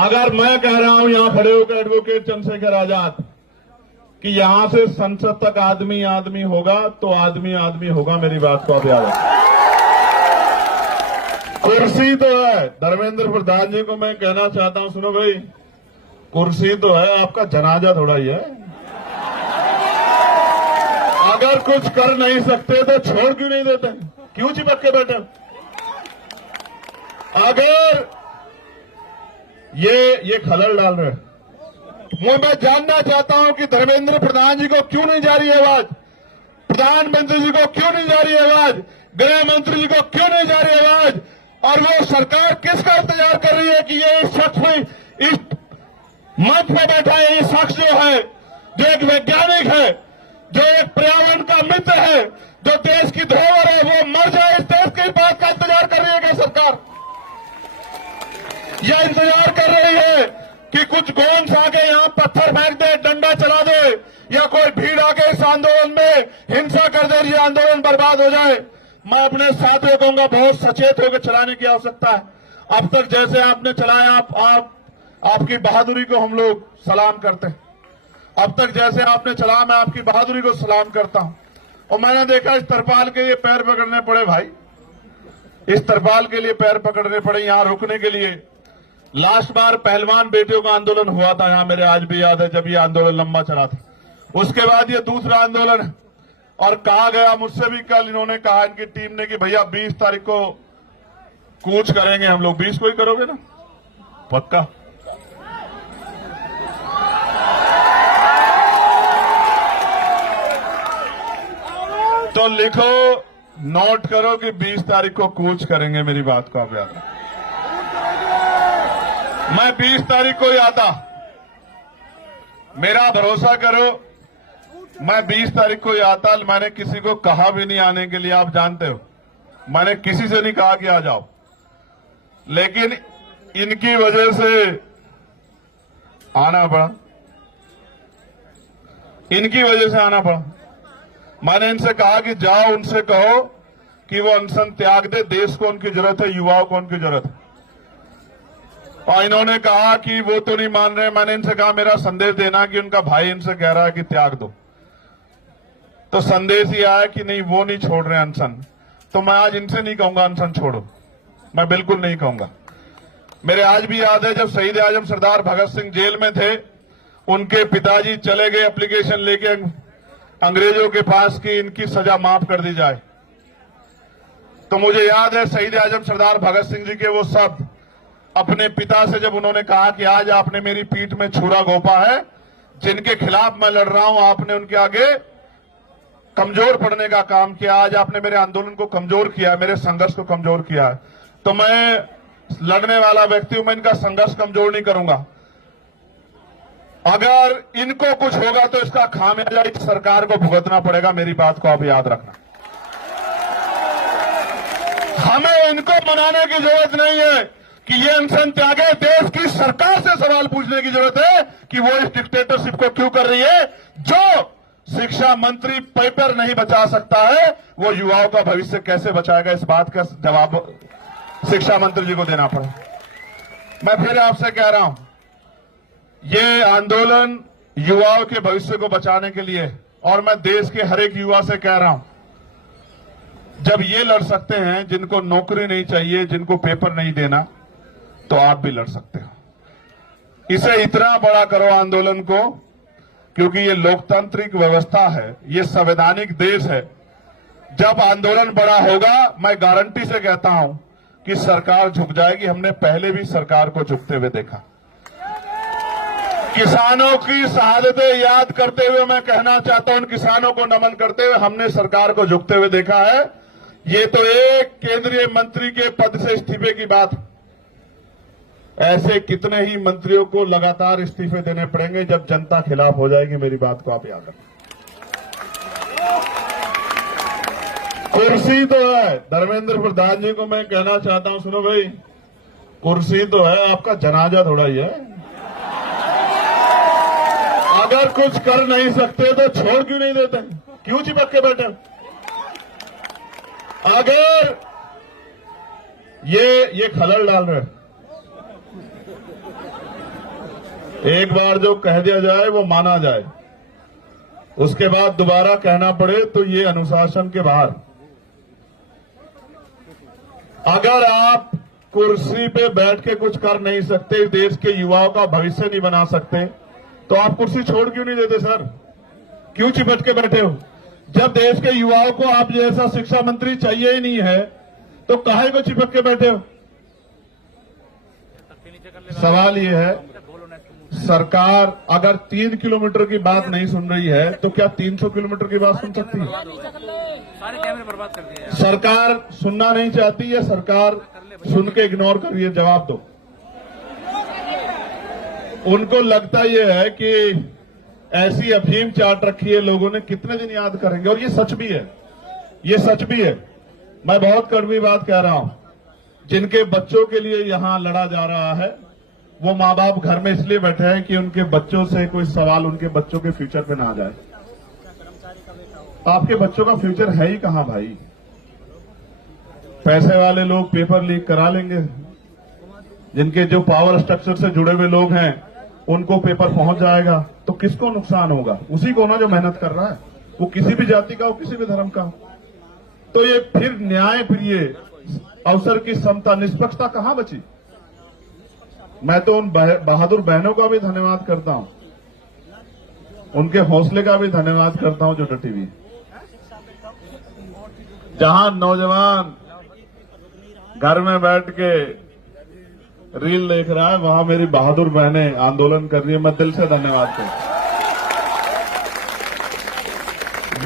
अगर मैं कह रहा हूं यहां खड़े होकर एडवोकेट चंद्रशेखर आजाद कि यहां से संसद तक आदमी आदमी होगा तो आदमी आदमी होगा, मेरी बात को आप याद रखें। कुर्सी तो है, धर्मेंद्र प्रधान जी को मैं कहना चाहता हूं, सुनो भाई, कुर्सी तो है, आपका जनाजा थोड़ा ही है। अगर कुछ कर नहीं सकते तो छोड़ क्यों नहीं देते, क्यों चिपक के बैठे? अगर ये खलल डाल रहे हैं, मैं जानना चाहता हूं कि धर्मेंद्र प्रधान जी को क्यों नहीं जा रही आवाज, प्रधानमंत्री जी को क्यों नहीं जा रही आवाज, गृह मंत्री जी को क्यों नहीं जा रही आवाज, और वो सरकार किसका इंतजार कर रही है कि ये इस शख्स में, इस मंच में बैठा है ये शख्स जो है, जो एक वैज्ञानिक है, जो एक पर्यावरण का मित्र है, जो देश की धरोहर है, वो मर जाए, इस देश की बात का इंतजार कर रही है क्या सरकार? यह इंतजार कर रही है कि कुछ गोंस आके यहां पत्थर फेंक दे, डंडा चला दे, या कोई भीड़ आके इस आंदोलन में हिंसा कर दे, ये आंदोलन बर्बाद हो जाए। मैं अपने साथियों कहूंगा, बहुत सचेत होकर चलाने की आवश्यकता है। अब तक जैसे आपने चलाया, आपकी बहादुरी को हम लोग सलाम करते हैं। अब तक जैसे आपने चला, मैं आपकी बहादुरी को सलाम करता हूं। और मैंने देखा इस तरपाल के लिए पैर पकड़ने पड़े भाई, इस तरपाल के लिए पैर पकड़ने पड़े यहां रुकने के लिए। लास्ट बार पहलवान बेटियों का आंदोलन हुआ था यहां, मेरे आज भी याद है, जब ये आंदोलन लंबा चला था। उसके बाद ये दूसरा आंदोलन है। और कहा गया मुझसे भी कल, इन्होंने कहा इनकी टीम ने कि भैया 20 तारीख को कूच करेंगे हम लोग। 20 को ही करोगे ना पक्का? तो लिखो, नोट करो कि 20 तारीख को कूच करेंगे, मेरी बात को आप याद रखें। मैं 20 तारीख को ही आता, मेरा भरोसा करो, मैं 20 तारीख को ही आता। मैंने किसी को कहा भी नहीं आने के लिए, आप जानते हो, मैंने किसी से नहीं कहा कि आ जाओ, लेकिन इनकी वजह से आना पड़ा, इनकी वजह से आना पड़ा। मैंने इनसे कहा कि जाओ, उनसे कहो कि वो अनशन त्याग दे, देश को उनकी जरूरत है, युवाओं को उनकी जरूरत है। और इन्होंने कहा कि वो तो नहीं मान रहे। मैंने इनसे कहा मेरा संदेश देना कि उनका भाई इनसे कह रहा है कि त्याग दो, तो संदेश ही आया कि नहीं, वो नहीं छोड़ रहे अनशन। तो मैं आज इनसे नहीं कहूंगा अनशन छोड़ो, मैं बिल्कुल नहीं कहूंगा। मेरे आज भी याद है जब शहीद आजम सरदार भगत सिंह जेल में थे, उनके पिताजी चले गए एप्लीकेशन लेके अंग्रेजों के पास कि इनकी सजा माफ कर दी जाए। तो मुझे याद है शहीद आजम सरदार भगत सिंह जी के वो शब्द अपने पिता से, जब उन्होंने कहा कि आज आपने मेरी पीठ में छुरा घोंपा है, जिनके खिलाफ मैं लड़ रहा हूं, आपने उनके आगे कमजोर पड़ने का काम किया, आज आपने मेरे आंदोलन को कमजोर किया, मेरे संघर्ष को कमजोर किया है। तो मैं लड़ने वाला व्यक्ति हूं, मैं इनका संघर्ष कमजोर नहीं करूंगा। अगर इनको कुछ होगा तो इसका खामियाजा इस सरकार को भुगतना पड़ेगा, मेरी बात को आप याद रखना। हमें इनको मनाने की जरूरत नहीं है कि ये अनशन त्यागे, देश की सरकार से सवाल पूछने की जरूरत है कि वो इस डिक्टेटरशिप को क्यों कर रही है। जो शिक्षा मंत्री पेपर नहीं बचा सकता है, वो युवाओं का भविष्य कैसे बचाएगा, इस बात का जवाब शिक्षा मंत्री जी को देना पड़े। मैं फिर आपसे कह रहा हूं, ये आंदोलन युवाओं के भविष्य को बचाने के लिए, और मैं देश के हर एक युवा से कह रहा हूं, जब ये लड़ सकते हैं जिनको नौकरी नहीं चाहिए, जिनको पेपर नहीं देना, तो आप भी लड़ सकते हो। इसे इतना बड़ा करो आंदोलन को, क्योंकि ये लोकतांत्रिक व्यवस्था है, ये संवैधानिक देश है। जब आंदोलन बड़ा होगा, मैं गारंटी से कहता हूं कि सरकार झुक जाएगी। हमने पहले भी सरकार को झुकते हुए देखा। किसानों की शहादतें याद करते हुए मैं कहना चाहता हूं, उन किसानों को नमन करते हुए हमने सरकार को झुकते हुए देखा है। ये तो एक केंद्रीय मंत्री के पद से इस्तीफे की बात, ऐसे कितने ही मंत्रियों को लगातार इस्तीफे देने पड़ेंगे जब जनता खिलाफ हो जाएगी, मेरी बात को आप याद रखें। कुर्सी तो है, धर्मेंद्र प्रधान जी को मैं कहना चाहता हूं, सुनो भाई, कुर्सी तो है, आपका जनाजा थोड़ा ही है। अगर कुछ कर नहीं सकते तो छोड़ क्यों नहीं देते, क्यों चिपक के बैठे? अगर ये खलल डाल रहे हैं, एक बार जो कह दिया जाए वो माना जाए, उसके बाद दोबारा कहना पड़े तो ये अनुशासन के बाहर। अगर आप कुर्सी पे बैठ के कुछ कर नहीं सकते, देश के युवाओं का भविष्य नहीं बना सकते, तो आप कुर्सी छोड़ क्यों नहीं देते सर? क्यों चिपट के बैठे हो? जब देश के युवाओं को आप जैसा शिक्षा मंत्री चाहिए ही नहीं है तो काहे को चिपक के बैठे हो? सवाल ये है, सरकार अगर 3 किलोमीटर की बात नहीं सुन रही है तो क्या 300 किलोमीटर की बात सुन सकती है? सारे कैमरे बर्बाद कर दिए। सरकार सुनना नहीं चाहती है, सरकार सुन के इग्नोर कर रही है। जवाब दो। उनको लगता यह है कि ऐसी अफीम चाट रखी है लोगों ने, कितने दिन याद करेंगे। और ये सच भी है, ये सच भी है। मैं बहुत कड़वी बात कह रहा हूं। जिनके बच्चों के लिए यहां लड़ा जा रहा है वो माँ बाप घर में इसलिए बैठे हैं कि उनके बच्चों से कोई सवाल उनके बच्चों के फ्यूचर पे ना आ जाए। आपके बच्चों का फ्यूचर है ही कहां भाई? पैसे वाले लोग पेपर लीक करा लेंगे, जिनके जो पावर स्ट्रक्चर से जुड़े हुए लोग हैं उनको पेपर पहुंच जाएगा, तो किसको नुकसान होगा? उसी को ना जो मेहनत कर रहा है, वो किसी भी जाति का हो, किसी भी धर्म का हो। तो ये फिर न्याय, फिर ये अवसर की समता, निष्पक्षता कहां बची? मैं तो उन बहादुर बहनों का भी धन्यवाद करता हूं, उनके हौसले का भी धन्यवाद करता हूं जो डटी हुई। जहां नौजवान घर में बैठ के रील देख रहा है, वहां मेरी बहादुर बहनें आंदोलन कर रही है। मैं दिल से धन्यवाद करता हूं।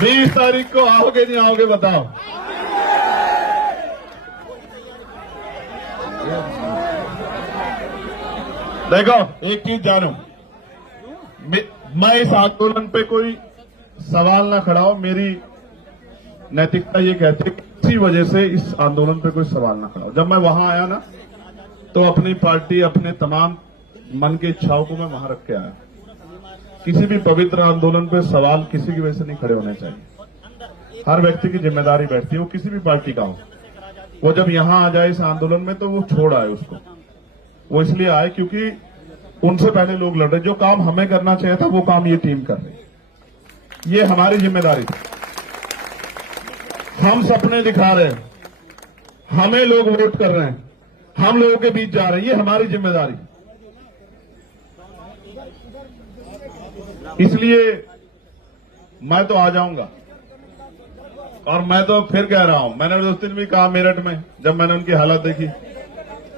20 तारीख को आओगे नहीं आओगे बताओ? देखो एक चीज जानो, मैं इस आंदोलन पे कोई सवाल ना खड़ा हो, मेरी नैतिकता ये कहती है किसी वजह से इस आंदोलन पे कोई सवाल ना खड़ा हो। जब मैं वहां आया ना तो अपनी पार्टी, अपने तमाम मन की इच्छाओं को मैं वहां रख के आया। किसी भी पवित्र आंदोलन पे सवाल किसी की वजह से नहीं खड़े होने चाहिए। हर व्यक्ति की जिम्मेदारी बैठती है, वो किसी भी पार्टी का हो। वो जब यहां आ जाए इस आंदोलन में तो वो छोड़ आए उसको। वो इसलिए आए क्योंकि उनसे पहले लोग लड़ रहे। जो काम हमें करना चाहिए था वो काम ये टीम कर रही। ये हमारी जिम्मेदारी थी। हम सपने दिखा रहे हैं, हमें लोग वोट कर रहे हैं, हम लोगों के बीच जा रहे हैं, ये हमारी जिम्मेदारी। इसलिए मैं तो आ जाऊंगा। और मैं तो फिर कह रहा हूं, मैंने उस दिन भी कहा मेरठ में जब मैंने उनकी हालत देखी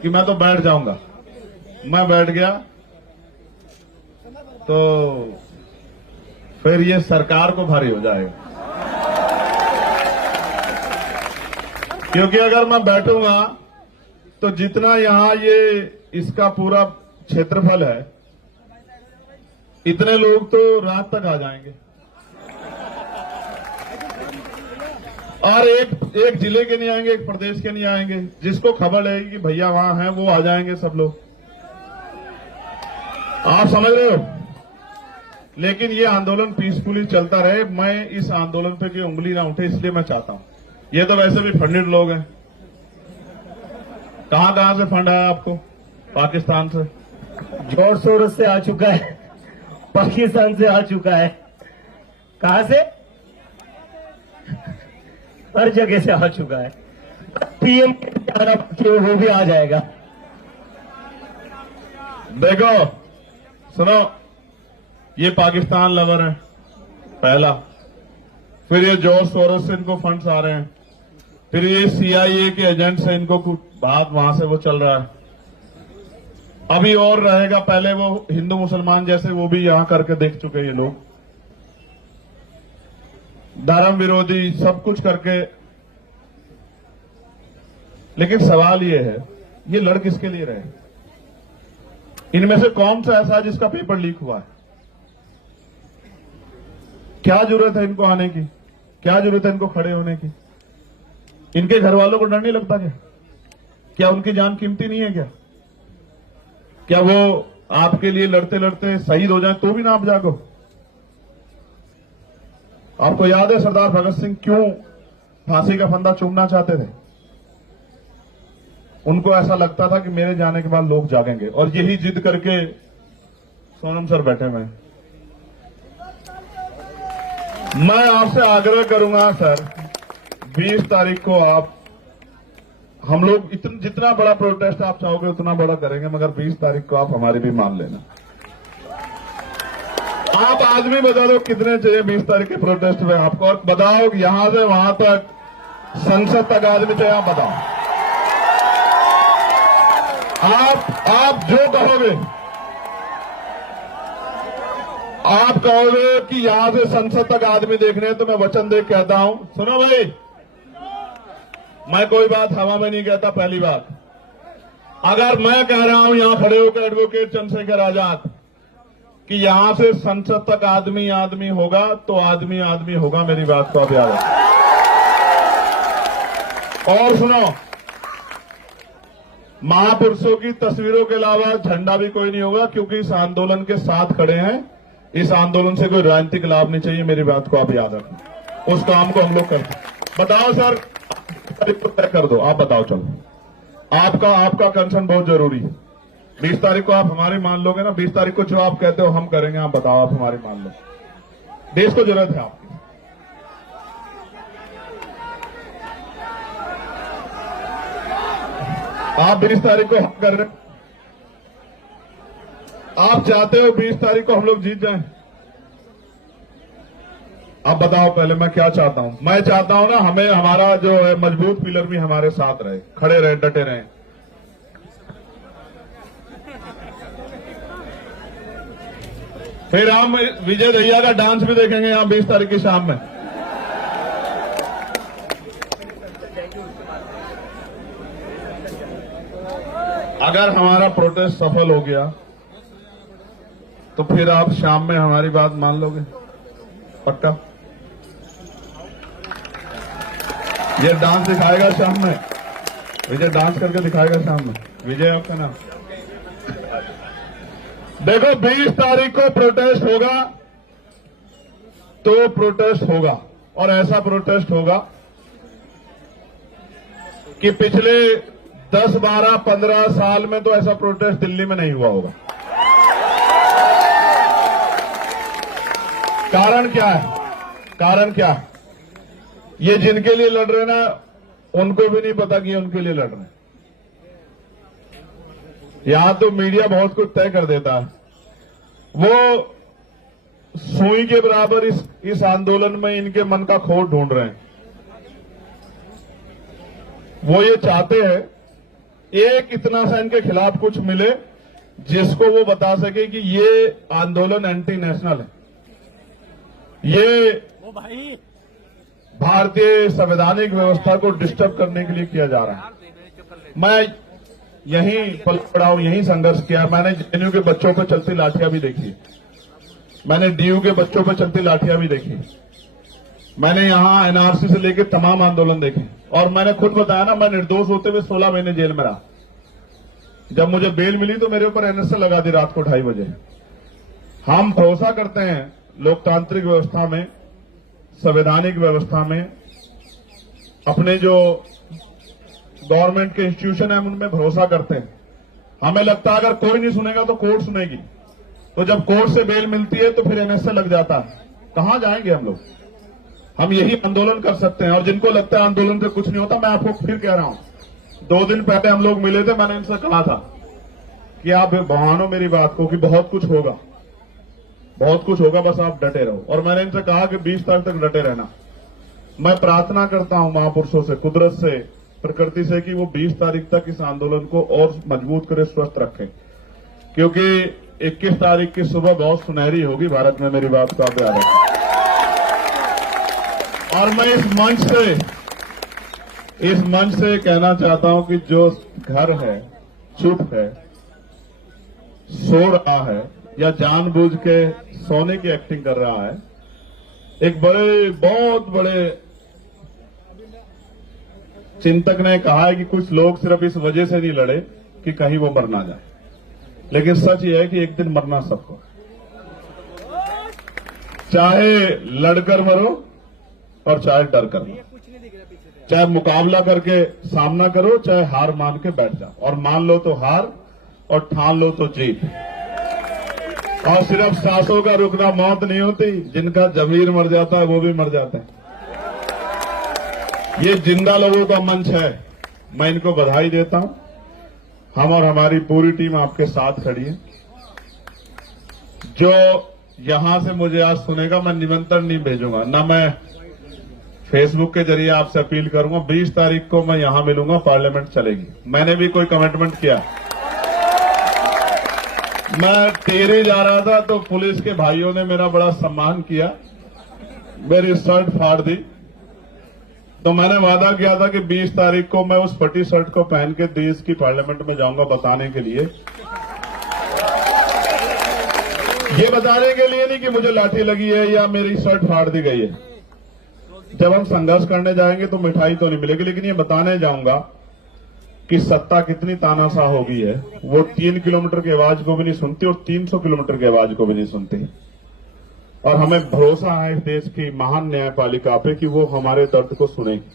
कि मैं तो बैठ जाऊंगा। मैं बैठ गया तो फिर ये सरकार को भारी हो जाएगा, क्योंकि अगर मैं बैठूंगा तो जितना यहां ये इसका पूरा क्षेत्रफल है, इतने लोग तो रात तक आ जाएंगे। और एक जिले के नहीं आएंगे, एक प्रदेश के नहीं आएंगे। जिसको खबर रहेगी कि भैया वहां है वो आ जाएंगे सब लोग। आप समझ रहे हो? लेकिन ये आंदोलन पीसफुली चलता रहे। मैं इस आंदोलन पे कोई उंगली ना उठे इसलिए मैं चाहता हूं। ये तो वैसे भी फंडेड लोग हैं। कहां से फंड आया आपको? पाकिस्तान से जोर शोर से आ चुका है, पाकिस्तान से आ चुका है। कहां से? हर जगह से आ चुका है। पीएम के वो भी आ जाएगा। देखो सुनो, ये पाकिस्तान लवर है पहला, फिर ये जॉर्ज सोरोस से इनको फंड्स आ रहे हैं, फिर ये CIA के एजेंट से इनको बात वहां से वो चल रहा है। अभी और रहेगा, पहले वो हिंदू मुसलमान जैसे वो भी यहां करके देख चुके हैं ये लोग, धर्म विरोधी सब कुछ करके। लेकिन सवाल ये है, ये लड़ किसके लिए रहे? इनमें से कौन सा ऐसा है जिसका पेपर लीक हुआ है? क्या जरूरत है इनको आने की? क्या जरूरत है इनको खड़े होने की? इनके घर वालों को डर नहीं लगता क्या उनकी जान कीमती नहीं है क्या? क्या वो आपके लिए लड़ते लड़ते शहीद हो जाए तो भी ना आप जागो? आपको याद है सरदार भगत सिंह क्यों फांसी का फंदा चूमना चाहते थे? उनको ऐसा लगता था कि मेरे जाने के बाद लोग जागेंगे, और यही जिद करके सोनम सर बैठे हुए हैं। मैं आपसे आग्रह करूंगा सर, 20 तारीख को आप, हम लोग जितना बड़ा प्रोटेस्ट आप चाहोगे उतना बड़ा करेंगे, मगर 20 तारीख को आप हमारी भी मान लेना। आप आदमी बता दो कितने चाहिए 20 तारीख के प्रोटेस्ट में आपको, और बताओ कि यहां से वहां तक संसद तक आदमी चाहिए, आप बताओ। आप जो कहोगे, आप कहोगे कि यहां से संसद तक आदमी देखने, तो मैं वचन दे कहता हूं, सुनो भाई, मैं कोई बात हवा में नहीं कहता। पहली बात, अगर मैं कह रहा हूं यहां खड़े होकर एडवोकेट चंद्रशेखर आजाद कि यहां से संसद तक आदमी आदमी होगा, तो आदमी आदमी होगा, मेरी बात को आप याद रखें। और सुनो, महापुरुषों की तस्वीरों के अलावा झंडा भी कोई नहीं होगा, क्योंकि इस आंदोलन के साथ खड़े हैं। इस आंदोलन से कोई राजनीतिक लाभ नहीं चाहिए, मेरी बात को आप याद रखें। उस काम को हम लोग करते हैं। बताओ सर, तारीख को तय कर दो, आप बताओ। चलो, आपका कंसर्न बहुत जरूरी है। 20 तारीख को आप हमारी मान लोगे ना, 20 तारीख को जो आप कहते हो हम करेंगे, आप बताओ, आप हमारी मान लो। देश को जरूरत है आपकी। आप 20 तारीख को हम कर रहे, आप चाहते हो 20 तारीख को हम लोग जीत जाएं? आप बताओ पहले, मैं क्या चाहता हूं? मैं चाहता हूं ना, हमें हमारा जो है मजबूत पिलर भी हमारे साथ रहे, खड़े रहे, डटे रहे। फिर हम विजय दहिया का डांस भी देखेंगे यहां 20 तारीख की शाम में। अगर हमारा प्रोटेस्ट सफल हो गया तो फिर आप शाम में हमारी बात मान लोगे? पक्का? ये डांस दिखाएगा शाम में, विजय डांस करके दिखाएगा शाम में। विजय आपका नाम? देखो, 20 तारीख को प्रोटेस्ट होगा तो प्रोटेस्ट होगा, और ऐसा प्रोटेस्ट होगा कि पिछले 10, 12, 15 साल में तो ऐसा प्रोटेस्ट दिल्ली में नहीं हुआ होगा। कारण क्या है? कारण क्या है? ये जिनके लिए लड़ रहे ना, उनको भी नहीं पता कि ये उनके लिए लड़ रहे हैं। यहां तो मीडिया बहुत कुछ तय कर देता है। वो सुई के बराबर इस आंदोलन में इनके मन का खोट ढूंढ रहे हैं। वो ये चाहते हैं एक इतना सा इनके खिलाफ कुछ मिले जिसको वो बता सके कि ये आंदोलन एंटी नेशनल है, ये भारतीय संवैधानिक व्यवस्था को डिस्टर्ब करने के लिए किया जा रहा है। मैं यहीं पल पड़ा हूं, यहीं संघर्ष किया। मैंने जेएनयू के बच्चों पर चलती लाठियां भी देखी, मैंने डीयू के बच्चों पर चलती लाठियां भी देखी, मैंने यहां एनआरसी से लेकर तमाम आंदोलन देखे, और मैंने खुद बताया ना, मैं निर्दोष होते हुए 16 महीने जेल में रहा। जब मुझे बेल मिली तो मेरे ऊपर एनएसए लगा दी रात को 2:30 बजे। हम भरोसा करते हैं लोकतांत्रिक व्यवस्था में, संवैधानिक व्यवस्था में, अपने जो गवर्नमेंट के इंस्टीट्यूशन है उनमें भरोसा करते हैं। हमें लगता है अगर कोई नहीं सुनेगा तो कोर्ट सुनेगी, तो जब कोर्ट से बेल मिलती है तो फिर एनएसए लग जाता है। कहां जाएंगे हम लोग? हम यही आंदोलन कर सकते हैं। और जिनको लगता है आंदोलन से कुछ नहीं होता, मैं आपको फिर कह रहा हूं, 2 दिन पहले हम लोग मिले थे, मैंने इनसे कहा था कि आप मानो मेरी बात को कि बहुत कुछ होगा, बहुत कुछ होगा, बस आप डटे रहो। और मैंने इनसे कहा कि 20 तारीख तक डटे रहना। मैं प्रार्थना करता हूं महापुरुषों से, कुदरत से, प्रकृति से, कि वो 20 तारीख तक इस आंदोलन को और मजबूत करे, स्वस्थ रखें, क्योंकि 21 तारीख की सुबह बहुत सुनहरी होगी भारत में, मेरी बात को आप याद रखें। और मैं इस मंच से कहना चाहता हूं कि जो घर है, चुप है, सो रहा है, या जानबूझ के सोने की एक्टिंग कर रहा है, एक बहुत बड़े चिंतक ने कहा है कि कुछ लोग सिर्फ इस वजह से नहीं लड़े कि कहीं वो मर ना जाए, लेकिन सच ये है कि एक दिन मरना सबको, चाहे लड़कर मरो और चाहे डर कर मरो, चाहे मुकाबला करके सामना करो, चाहे हार मान के बैठ जाओ, और मान लो तो हार और ठान लो तो जीत। और सिर्फ सांसों का रुकना मौत नहीं होती, जिनका जमीर मर जाता है वो भी मर जाते हैं। ये जिंदा लोगों का मंच है, मैं इनको बधाई देता हूं। हम और हमारी पूरी टीम आपके साथ खड़ी है। जो यहां से मुझे आज सुनेगा, मैं निमंत्रण नहीं भेजूंगा, ना मैं फेसबुक के जरिए आपसे अपील करूंगा। 20 तारीख को मैं यहां मिलूंगा, पार्लियामेंट चलेगी। मैंने भी कोई कमिटमेंट किया। मैं टेरे जा रहा था तो पुलिस के भाइयों ने मेरा बड़ा सम्मान किया, मेरी शर्ट फाड़ दी। तो मैंने वादा किया था कि 20 तारीख को मैं उस फटी शर्ट को पहन के देश की पार्लियामेंट में जाऊंगा, बताने के लिए। ये बताने के लिए नहीं कि मुझे लाठी लगी है या मेरी शर्ट फाड़ दी गई है। जब हम संघर्ष करने जाएंगे तो मिठाई तो नहीं मिलेगी, लेकिन ये बताने जाऊंगा कि सत्ता कितनी तानाशाह हो गई है। वो 3 किलोमीटर की आवाज को भी नहीं सुनती और 300 किलोमीटर की आवाज को भी नहीं सुनती। और हमें भरोसा है इस देश की महान न्यायपालिका पे कि वो हमारे दर्द को सुनेगी।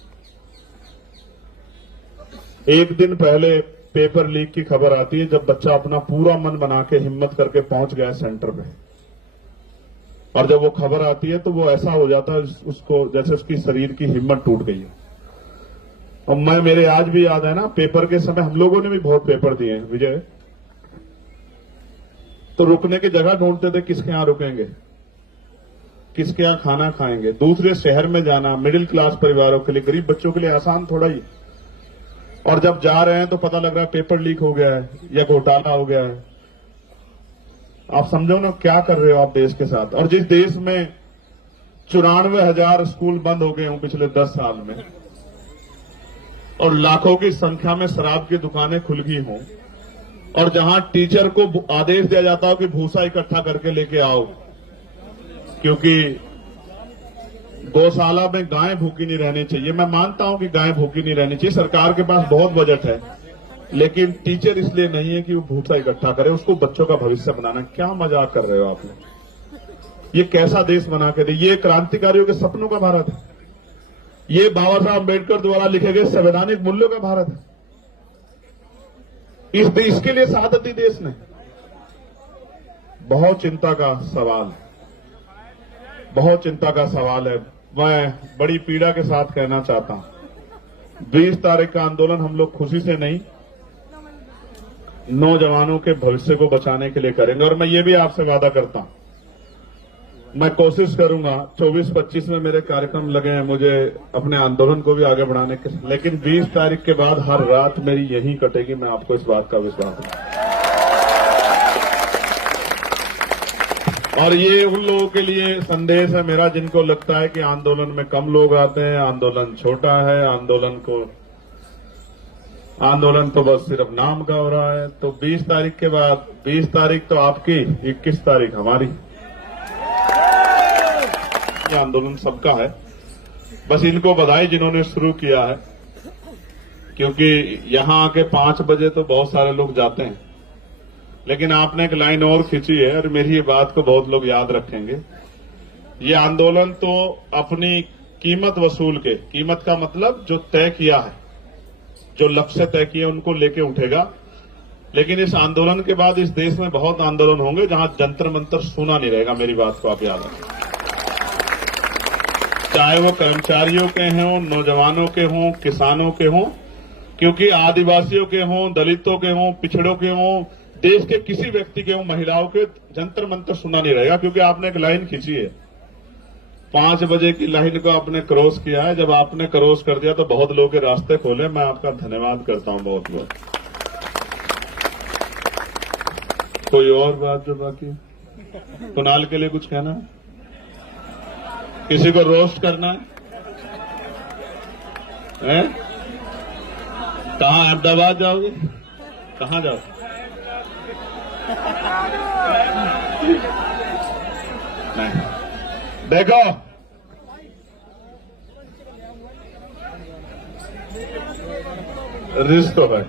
एक दिन पहले पेपर लीक की खबर आती है, जब बच्चा अपना पूरा मन बना के हिम्मत करके पहुंच गया सेंटर पे, और जब वो खबर आती है तो वो ऐसा हो जाता है उसको जैसे उसकी शरीर की हिम्मत टूट गई है। और मेरे आज भी याद है ना, पेपर के समय हम लोगों ने भी बहुत पेपर दिए हैं विजय, तो रुकने की जगह ढूंढते थे, किसके यहां रुकेंगे, किसके यहां खाना खाएंगे। दूसरे शहर में जाना मिडिल क्लास परिवारों के लिए, गरीब बच्चों के लिए आसान थोड़ा ही। और जब जा रहे हैं तो पता लग रहा है पेपर लीक हो गया है या घोटाला हो गया है। आप समझो ना क्या कर रहे हो आप देश के साथ। और जिस देश में 94,000 स्कूल बंद हो गए हों पिछले 10 साल में, और लाखों की संख्या में शराब की दुकानें खुल गई हों, और जहां टीचर को आदेश दिया जाता हो कि भूसा इकट्ठा करके लेके आओ, क्योंकि गौशाला में गायें भूखी नहीं रहनी चाहिए। मैं मानता हूं कि गायें भूखी नहीं रहनी चाहिए, सरकार के पास बहुत बजट है, लेकिन टीचर इसलिए नहीं है कि वो भूसा इकट्ठा करे, उसको बच्चों का भविष्य बनाना। क्या मजाक कर रहे हो आप लोग? ये कैसा देश बना के दे? ये क्रांतिकारियों के सपनों का भारत है, ये बाबा साहब अम्बेडकर द्वारा लिखे गए संवैधानिक मूल्यों का भारत है। इस देश के लिए शहादत दी देश ने। बहुत चिंता का सवाल, बहुत चिंता का सवाल है। मैं बड़ी पीड़ा के साथ कहना चाहता हूं, 20 तारीख का आंदोलन हम लोग खुशी से नहीं, नौजवानों के भविष्य को बचाने के लिए करेंगे। और मैं ये भी आपसे वादा करता हूं, मैं कोशिश करूंगा, 24-25 में मेरे कार्यक्रम लगे हैं मुझे अपने आंदोलन को भी आगे बढ़ाने के, लेकिन 20 तारीख के बाद हर रात मेरी यहीं कटेगी। मैं आपको इस बात का विश्वास है। और ये उन लोगों के लिए संदेश है मेरा जिनको लगता है कि आंदोलन में कम लोग आते हैं, आंदोलन छोटा है, आंदोलन तो बस सिर्फ नाम का हो रहा है। तो 20 तारीख के बाद, 20 तारीख तो आपकी, 21 तारीख हमारी। ये आंदोलन सबका है, बस इनको बधाई जिन्होंने शुरू किया है, क्योंकि यहां आके 5 बजे तो बहुत सारे लोग जाते हैं, लेकिन आपने एक लाइन और खींची है और मेरी ये बात को बहुत लोग याद रखेंगे। ये आंदोलन तो अपनी कीमत वसूल के, कीमत का मतलब जो तय किया है, जो लक्ष्य तय किए उनको लेके उठेगा। लेकिन इस आंदोलन के बाद इस देश में बहुत आंदोलन होंगे जहां जंतर मंतर सुना नहीं रहेगा। मेरी बात को आप याद रखें, चाहे वो कर्मचारियों के हों, नौजवानों के हों, किसानों के हों, क्योंकि आदिवासियों के हों, दलितों के हों, पिछड़ों के हों, देश के किसी व्यक्ति के हों, महिलाओं के, जंतर मंतर सुना नहीं रहेगा। क्योंकि आपने एक लाइन खींची है, 5 बजे की लाइन को आपने क्रॉस किया है। जब आपने क्रॉस कर दिया तो बहुत लोगों के रास्ते खोले। मैं आपका धन्यवाद करता हूं बहुत बहुत। कोई और बात जो बाकी? कुणाल के लिए कुछ कहना है? किसी को रोस्ट करना है? कहां अहमदाबाद जाओगे? कहां जाओ? नहीं, देखो रिश्त तो है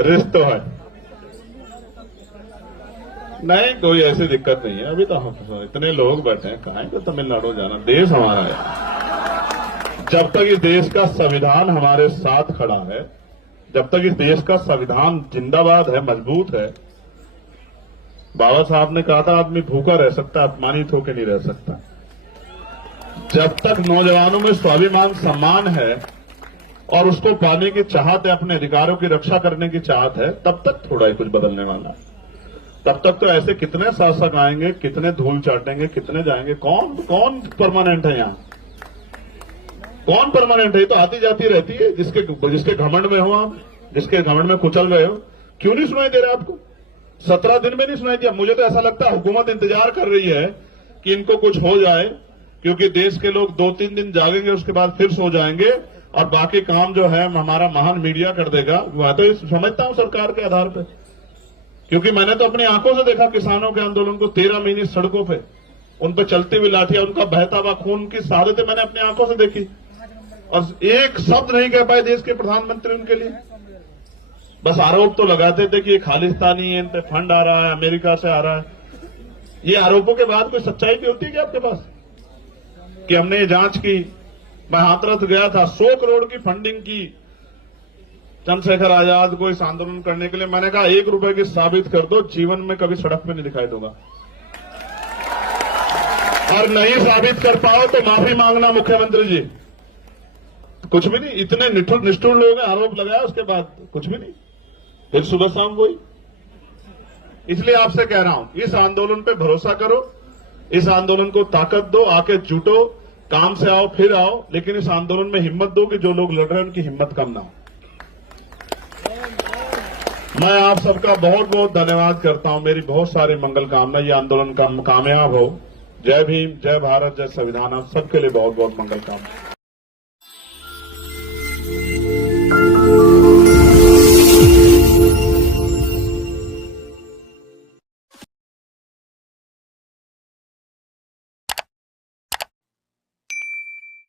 रिश्त तो है, नहीं कोई ऐसी दिक्कत नहीं है। अभी तो हम इतने लोग बैठे हैं, कहां तो तमिलनाडु जाना, देश हमारा है। जब तक इस देश का संविधान हमारे साथ खड़ा है, जब तक इस देश का संविधान जिंदाबाद है, मजबूत है, बाबा साहब ने कहा था आदमी भूखा रह सकता, अपमानित होकर नहीं रह सकता। जब तक नौजवानों में स्वाभिमान सम्मान है और उसको पाने की चाहत है, अपने अधिकारों की रक्षा करने की चाहत है, तब तक थोड़ा ही कुछ बदलने वाला है। तब तक तो ऐसे कितने शासक आएंगे, कितने धूल चाटेंगे, कितने जाएंगे, कौन परमानेंट है यहाँ? कौन परमानेंट है? ये तो आती जाती रहती है। जिसके घमंड में हो आप, जिसके घमंड में कुचल रहे हो, क्यों नहीं सुनाई दे रहा आपको? 17 दिन में नहीं सुनाई दिया। मुझे तो ऐसा लगता है हुकूमत इंतजार कर रही है कि इनको कुछ हो जाए, क्योंकि देश के लोग 2-3 दिन जागेंगे, उसके बाद फिर सो जाएंगे और बाकी काम जो है हमारा महान मीडिया कर देगा। मैं तो समझता हूं सरकार के आधार पर, क्योंकि मैंने तो अपनी आंखों से देखा किसानों के आंदोलन को 13 महीने सड़कों पे, उन पर चलती हुई लाठियां, उनका बहता हुआ खून की शहादतें मैंने अपनी आंखों से देखी और एक शब्द नहीं कह पाए देश के प्रधानमंत्री उनके लिए। बस आरोप तो लगाते थे कि ये खालिस्तानी है, इन पे फंड आ रहा है, अमेरिका से आ रहा है। ये आरोपों के बाद कोई सच्चाई भी होती है क्या आपके पास कि हमने ये जांच की? मैं हाथरस गया था, 100 करोड़ की फंडिंग की चंद्रशेखर आजाद को इस आंदोलन करने के लिए। मैंने कहा 1 रुपए की साबित कर दो, जीवन में कभी सड़क पे नहीं दिखाई दूंगा। और नहीं साबित कर पाओ तो माफी मांगना मुख्यमंत्री जी। कुछ भी नहीं, इतने निष्ठुर लोग हैं, आरोप लगाया उसके बाद कुछ भी नहीं, फिर सुबह शाम वही। इसलिए आपसे कह रहा हूं, इस आंदोलन पे भरोसा करो, इस आंदोलन को ताकत दो, आके जुटो, काम से आओ फिर आओ, लेकिन इस आंदोलन में हिम्मत दो कि जो लोग लड़ रहे हैं उनकी हिम्मत कम ना हो। मैं आप सबका बहुत बहुत धन्यवाद करता हूं। मेरी बहुत सारी मंगल कामना, ये आंदोलन कामयाब हो। जय भीम, जय भारत, जय संविधान। आप सबके लिए बहुत बहुत मंगल कामना।